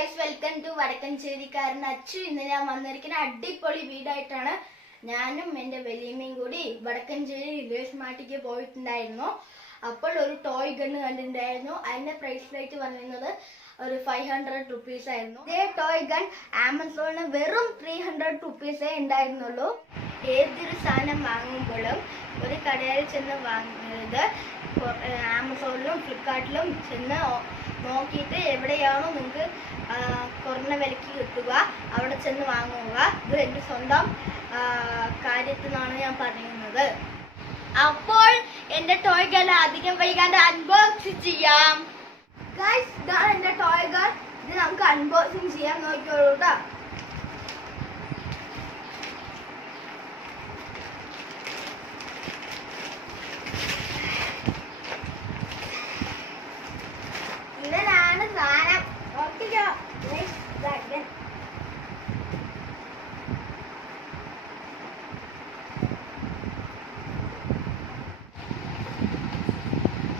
Guys, welcome to വടക്കഞ്ചേരിക്കാരൻ അച്ചു. ഇന്ന് ഞാൻ വന്നിരിക്കുന്ന അടിപൊളി വീടായിട്ടാണ്. ഞാനും എൻ്റെ വലിയമ്മയും കൂടി വടക്കഞ്ചേരി റിവേഴ്സ് മാർട്ടിക്ക് പോയിട്ടുണ്ടായിരുന്നു. അപ്പോൾ ഒരു ടോയ് ഗണ്ണ് കണ്ടിട്ടുണ്ടായിരുന്നു. അതിന്റെ പ്രൈസ് റേറ്റ് വന്നിരുന്നത് ഒരു 500 റുപ്പീസ് ആയിരുന്നു. ഇതേ ടോയ് ഗൺ ആമസോണിന് വെറും 300 റുപ്പീസേ ഉണ്ടായിരുന്നുള്ളൂ. ഏതൊരു സാധനം വാങ്ങുമ്പോഴും ഒരു കടയിൽ ചെന്ന് വാങ്ങരുത്. ആമസോണിലും ഫ്ലിപ്കാർട്ടിലും ചെന്ന് നോക്കിയിട്ട് എവിടെയാണോ നിങ്ങൾക്ക് കുറഞ്ഞ വിലയ്ക്ക് കിട്ടുക അവിടെ ചെന്ന് വാങ്ങുക. ഇത് എൻ്റെ സ്വന്തം കാര്യത്തിനാണ് ഞാൻ പറയുന്നത്. അപ്പോൾ എൻ്റെ ടോയ് ഗൺ അധികം വൈകാണ്ട് അൺബോക്സ് ചെയ്യാം. ഗൈസ്, ഇതാണ് എൻ്റെ ടോയ് ഗൺ. ഇത് നമുക്ക് അൺബോക്സിങ് ചെയ്യാൻ നോക്കിയോളൂ കേട്ടോ. ഇതിലാണ് സാധനം. നോക്കിക്കോ.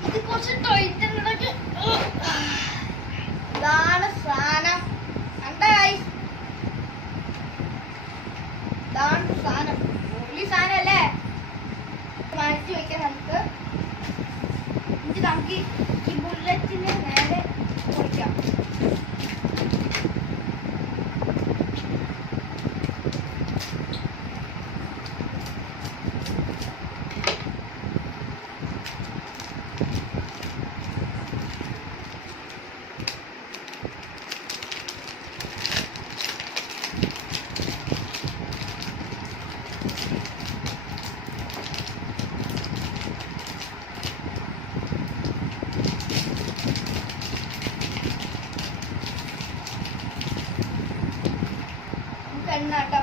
ഇത് കുറച്ച് ടോയ്റ്റുകളൊക്കെ. ഇതാണ് സാധനം. കണ്ട ഗൈസ്, ഇതാണ് സാധനം. പൊളി സാധനല്ലേ? മാറ്റി വെക്കാം നമുക്ക്. ഇത് നമുക്ക് ഈ ബുള്ളറ്റിന് നേരെ പൊളിക്കാം. എണ്ണാട്ടാ